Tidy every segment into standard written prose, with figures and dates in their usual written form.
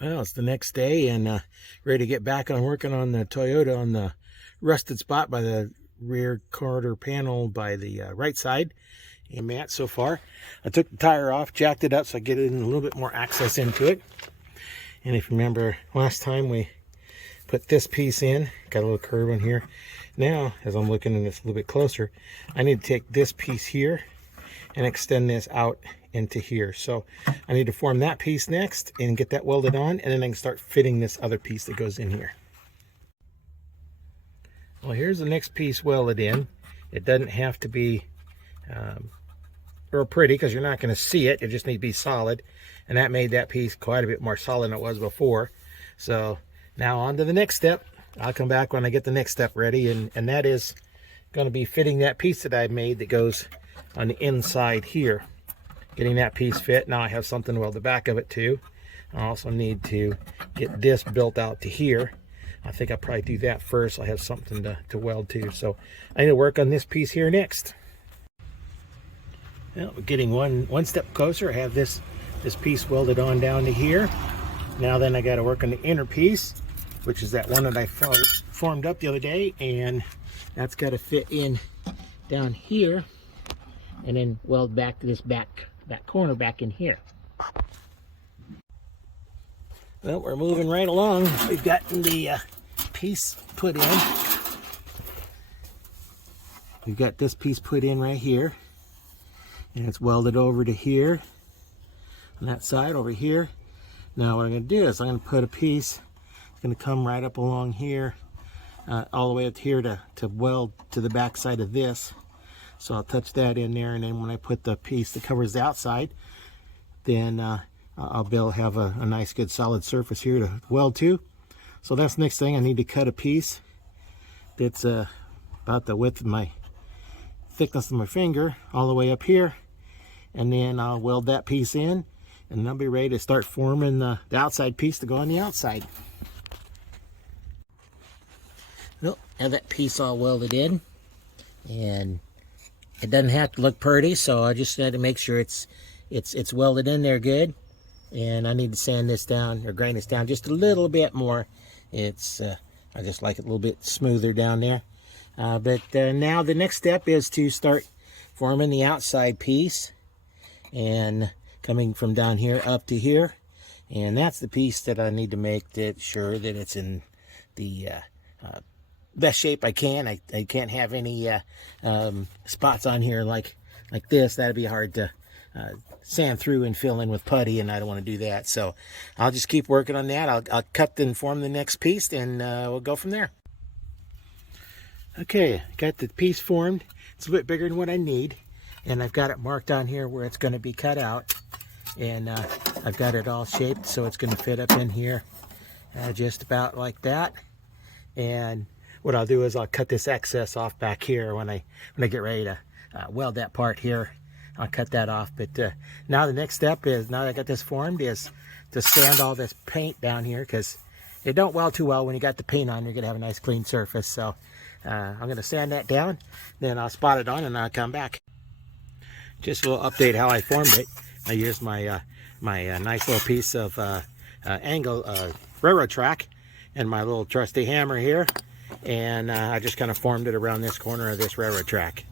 Well, it's the next day and ready to get back on working on the Toyota on the rusted spot by the rear quarter panel by the right side. And mat so far. I took the tire off, jacked it up so I get in a little bit more access into it. And if you remember last time we put this piece in, got a little curve in here. Now, as I'm looking at this a little bit closer, I need to take this piece here and extend this out into here. So I need to form that piece next and get that welded on, and then I can start fitting this other piece that goes in here. Well, here's the next piece welded in. It doesn't have to be real pretty because you're not going to see it. It just needs to be solid, and that made that piece quite a bit more solid than it was before. So now on to the next step. I'll come back when I get the next step ready, and that is going to be fitting that piece that I made that goes on the inside here. Getting that piece fit. Now I have something to weld the back of it too. I also need to get this built out to here. I think I'll probably do that first. I have something to weld to. So I need to work on this piece here next. Well, we're getting one step closer. I have this piece welded on down to here. Now then I got to work on the inner piece, which is that one that I formed up the other day, and that's got to fit in down here and then weld back to this back corner back in here. Well, we're moving right along. We've gotten the piece put in. We've got this piece put in right here, and it's welded over to here on that side over here. Now what I'm going to do is I'm going to put a piece, it's going to come right up along here, all the way up here to weld to the back side of this. So I'll touch that in there, and then when I put the piece that covers the outside, then I'll be able to have a nice good solid surface here to weld to. So that's the next thing. I need to cut a piece that's about the width of my thickness of my finger all the way up here, and then I'll weld that piece in, and I'll be ready to start forming the outside piece to go on the outside. Well, have that piece all welded in, and it doesn't have to look pretty, so I just had to make sure it's welded in there good. And I need to sand this down or grind this down just a little bit more. I just like it a little bit smoother down there. But now the next step is to start forming the outside piece, and coming from down here up to here. And that's the piece that I need to make sure that it's in the best shape I can. I can't have any spots on here like this. That'd be hard to sand through and fill in with putty, and I don't want to do that. So I'll just keep working on that. I'll cut and form the next piece, and we'll go from there. Okay, got the piece formed. It's a bit bigger than what I need, and I've got it marked on here where it's going to be cut out, and I've got it all shaped so it's going to fit up in here just about like that. And what I'll do is I'll cut this excess off back here when I get ready to weld that part here. I'll cut that off. But now the next step is, now that I got this formed, is to sand all this paint down here, because it don't weld too well when you got the paint on. You're going to have a nice clean surface. So I'm going to sand that down, then I'll spot it on, and I'll come back. Just a little update how I formed it. I used my nice little piece of railroad track and my little trusty hammer here, and I just kind of formed it around this corner of this railroad track.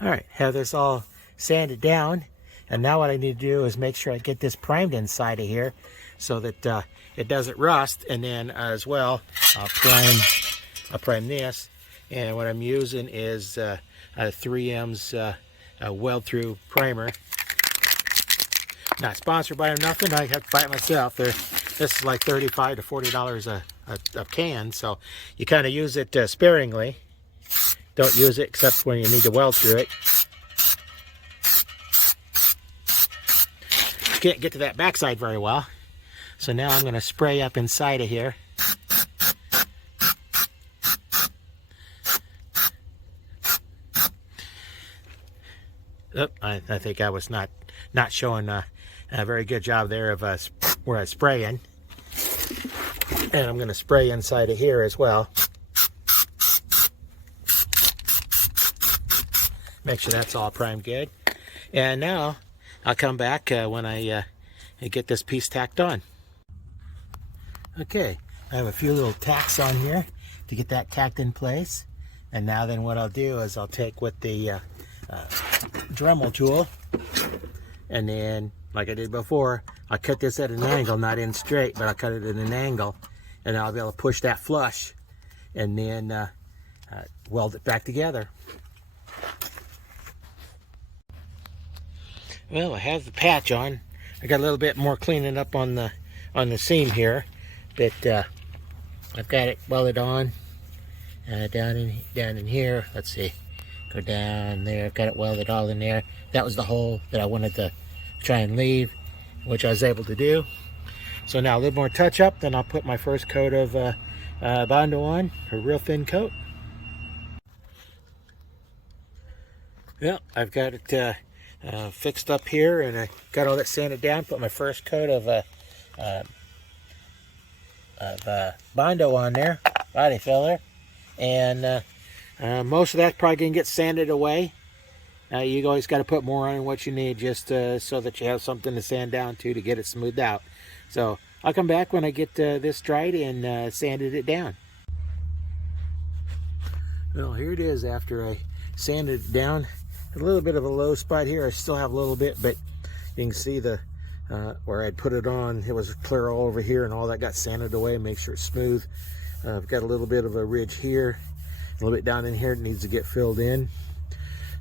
All right, have this all sanded down, and now what I need to do is make sure I get this primed inside of here so that it doesn't rust. And then as well, I'll prime this, and what I'm using is 3M's weld through primer. Not sponsored by them, nothing. I have to buy it myself. This is like $35 to $40 a can, so you kind of use it sparingly. Don't use it except when you need to weld through it. Can't get to that backside very well, so now I'm going to spray up inside of here. Oh, I think I was not showing a very good job there of where I was spraying. And I'm going to spray inside of here as well. Make sure that's all primed good. And now I'll come back when I and get this piece tacked on. Okay, I have a few little tacks on here to get that tacked in place. And now then what I'll do is I'll take with the Dremel tool, and then like I did before, I'll cut this at an angle, not in straight, but I'll cut it at an angle, and I'll be able to push that flush and then weld it back together. Well, I have the patch on. I got a little bit more cleaning up on the seam here, but I've got it welded on down in here. Let's see, go down there. I've got it welded all in there. That was the hole that I wanted to try and leave, which I was able to do. So now a little more touch up, then I'll put my first coat of Bondo on, a real thin coat. Well, I've got it fixed up here, and I got all that sanded down. Put my first coat of Bondo on there, body filler, and most of that's probably gonna get sanded away. You always got to put more on what you need, just so that you have something to sand down to get it smoothed out. So I'll come back when I get this dried and sanded it down. Well, here it is after I sanded it down. A little bit of a low spot here. I still have a little bit, but you can see the where I'd put it on, it was clear all over here, and all that got sanded away. Make sure it's smooth. I've got a little bit of a ridge here, a little bit down in here. It needs to get filled in.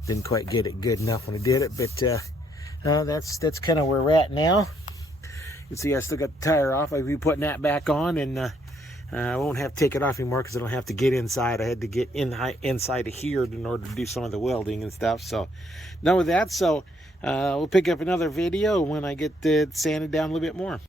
Didn't quite get it good enough when I did it, but that's kind of where we're at now. You can see I still got the tire off. I'll be putting that back on, and I won't have to take it off anymore because I don't have to get inside. I had to get inside of here in order to do some of the welding and stuff. So done with that. So we'll pick up another video when I get it sanded down a little bit more.